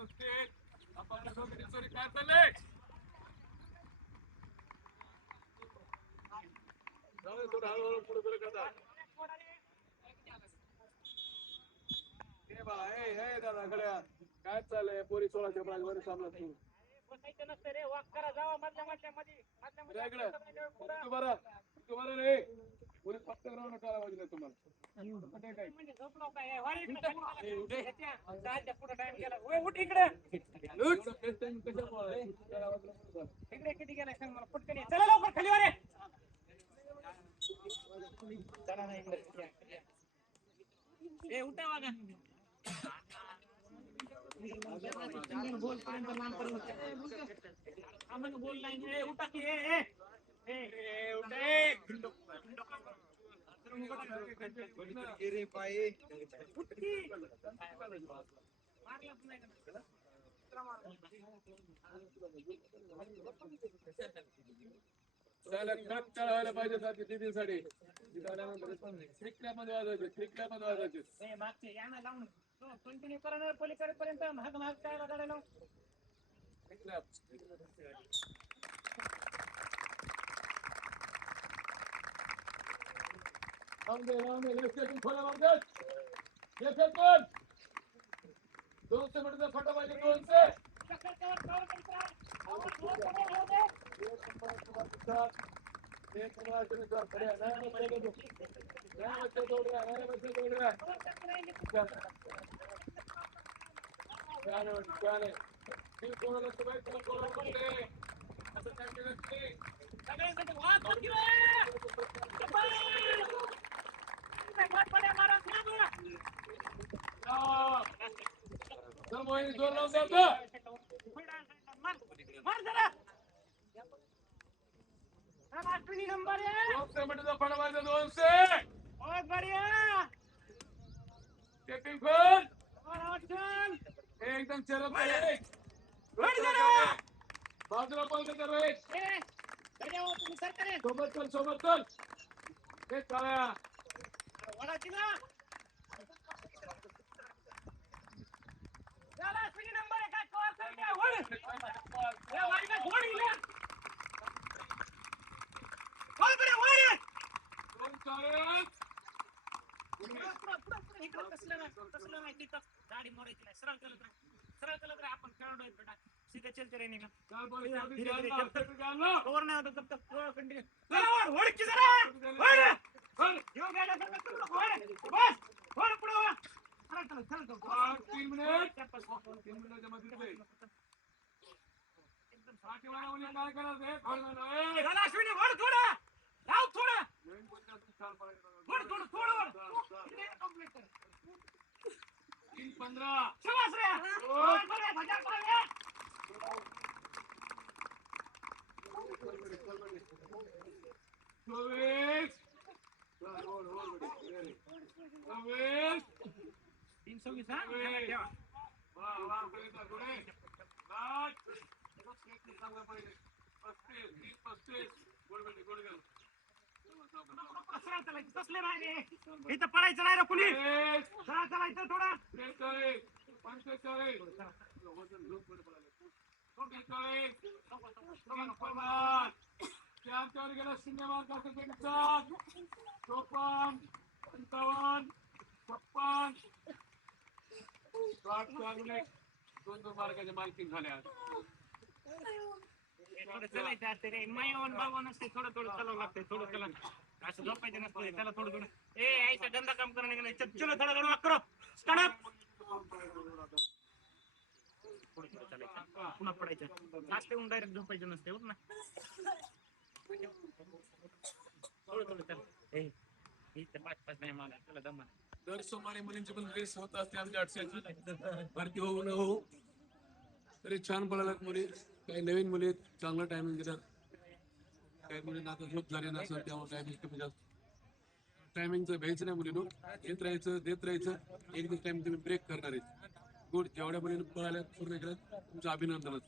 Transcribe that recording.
व्यवस्थित आपण सॉरी काय चाललंय जाऊ थोडं हळूहळू पुढे पुढे करता हे बा हे दादा गड्या काय चाललंय पोरी 16च्या प्राइस वर सामना तू नसतं रे वाक करा जावा मधल्या मध्ये तू बरं रे पोरी फक्त ग्राउंड करा पाहिजे तुम्हाला काय म्हणजे झोपलो काय पुढे टाइम गेला उठ इकडे इकडे किती गेला सांग मला पटकन चला लवकर खाली वर चला ना इकडे ए उठा वागा बोल पर्यंत लांब पर्यंत आम्हाला बोल नाही उठा की चढायला पाहिजे साठी क्रिकल्यामध्ये वाजायचे मागचे या ना लावून कंटिन्यू करा पलीकडे पर्यंत महाग महाग काय गाड्या दोनशे मीटरचा फटा पाहिजे 200 नंबर फटा पाहिजे 200 बहुत बढ़िया एकदम चरत बाजूला सोबत चल हे चालया नंबर गाडी मोडायची नाही सरळ चलत आपण खेळलो बेटा सीधे चलते रहने का ओवर नाही होता तब तक कंटिन्यू चला ओढ की जरा ओढ यो गाडा बस ओढ पुढे चल 3 मिनिट मध्ये एकदम 60 वाला काय करायचं चला अश्विनी ओढ थोडं लाव थोडं थोडं कंप्लीट कर 3:15 शाबाश रे भजा इथं पडायचं नाही रे कुणी चालायचं थोडा गेला सिनेमा 54 55 56 2 मार्काच्या मालकीन झाल्या चलायचं असते रे मायवन बाबा नसते थोडं चालावं लागतंय थोडं चला असं झोपायचं नसतं त्याला थोडं ऐसा गंदा काम करने का नहीं चलो थोड़ा वाक करो स्टैंड अप थोडं चालायचं पुन्हा पडायचं नाश्ते होऊन डायरेक्ट झोपायचं नसते उठ ना थोडं चल इथं 5 नाही मला चला दमा दर सोमवारी मुलींची पण रेस होत असते आमच्या 800 भरती होऊ न हो तरी छान पळाल्यात मुली काही नवीन मुली चांगलं टायमिंग देतात काही मुलींना आता झोप झाली नसेल त्यामुळे टायमिंग कमी जास्त टायमिंगचं भ्यायचं नाही मुलीनो देत राहायचं एक दिवस टाइम तुम्ही ब्रेक करणार आहे गुड जेवढ्या मुलीने पळाल्या पूर्ण केलं तुमचं अभिनंदनच